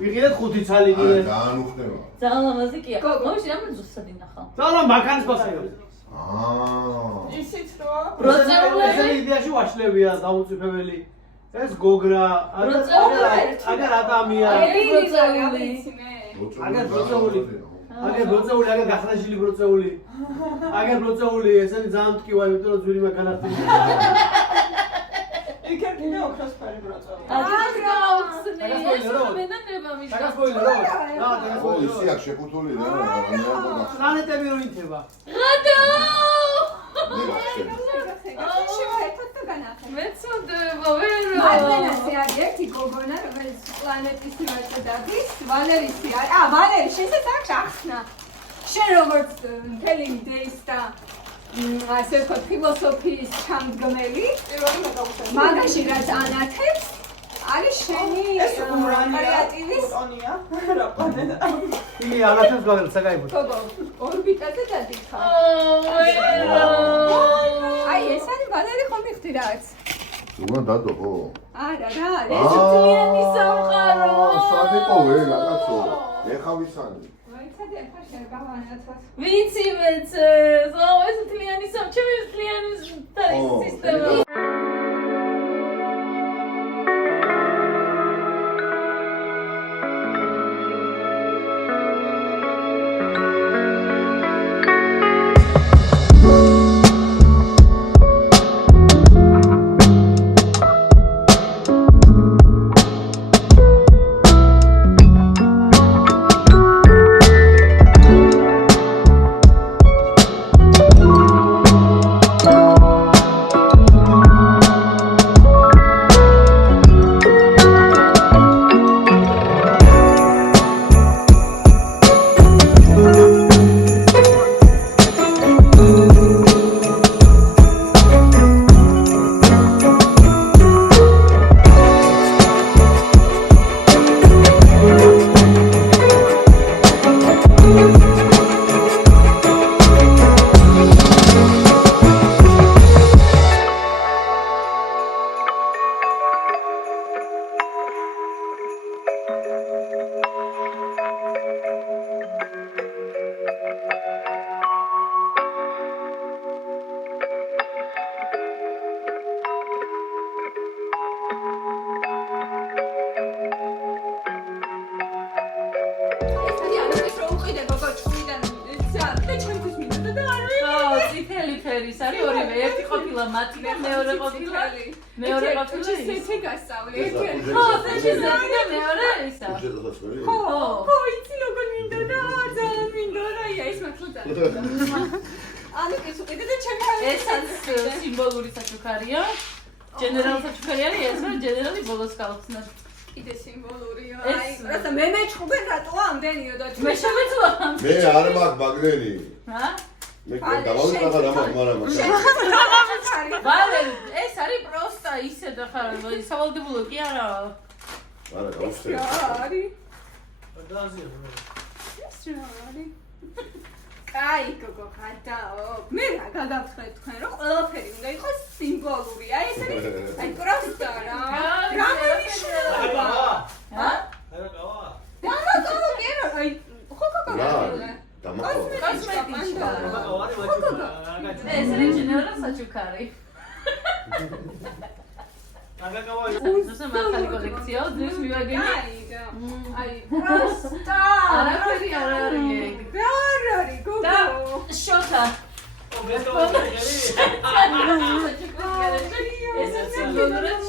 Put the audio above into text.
ვიღიდეთ 5 ცალი გიგე. დაანუხდება. ძალიან ლამაზი კი აქვს. მოიში რამე ზუსტად ინახავ. ძალიან მანქანის პასაიო. ისიც რა. პროცესული იდეაში ვაშლებია დაუწიფებელი. ეს გოგრა, აგარ ადამია. აგარ ბროცეული, აგარ გახრაშილი ბროცეული. აგარ ბროცეული, ესენი ძალიან მტკივა, იმიტომ რომ ძვირი მანქანახტი. იქერკინე ოქროსფერი ბროცეული. შეკუთული რა. პლანეტები რო ინთება. რატო? მეცოდება ვერო. ატენასი არის ერთი გოგონა, რომელიც პლანეტის მეწოდება. ვალერისი არის. ვალერი, შესაც აქვს ახსნა. შენ როგორც მთელი იდეის და ასე ვთქვათ, ფილოსოფიის ჩამდგმელი, მაგაში რაც ანათებს, არის შენი კრეატივის ოტონია რა პლანეტა. იგი ანათებს მაგალითად საკაიბო. გოგო, ორბიტაზე დადიხარ. აი, ეს არის ვალერი ხომ მიხდი რაც. უნდა დადო ხო? არა, რა არის? ეს თლიანი სამყარო. საერთოდ რაღაცო. ეხავისანი. ვიცი მეც. ეს თლიანი ჩემი თლიანი სისტემა. ერთი ყოფილა მათი და მეორე ყოფილა სეთი გასწავლე. ხო, სეთი და მეორე ისა. ხო, იცი როგორ მინდოდა, ძალიან მინდოდა, ეს მართლა ძალიან. ანუ ეს უკიდე და ჩემი ესაც სიმბოლური საჩუქარია. ჯენერალ საჩუქარი არის ეს, რომ ჯენერალი ბოლოს გავხსნათ. კიდე სიმბოლურია. აი, რათა მე მეჩხუბენ რატოა ამდენიო და მე შემეწვა. მე არ მაქვს ბაგრენი. რა? მე დავავიღე რა მაგრამ ვალე, ეს არის პროსტა ისე და ხარ, სავალდებულო კი არა. არა, გავუსწრებ. არის. დაზია. ეს რა არის? კაი გოგო ხადაო. მე რა გაგავთხრეთ თქვენ რომ ყველაფერი უნდა იყოს სიმბოლური. აი ეს არის აი პროსტა რა. რა მენიშნება? ჰა? არა გავა. დამაკავო კი რა. აი ხო რა? გოგო. დამაკავო. კოსმეტიკა. გავარი მაჩი. ეს არის ჯენერალ საჩუქარი. აგაკავა. ნუ მართალი კოლექციაა, დღეს მივაგენი. აი პროსტა. არაფერი არ არის. რა არის გოგო? და შოთა. ო ბეტონი. ეს სიმბოლურად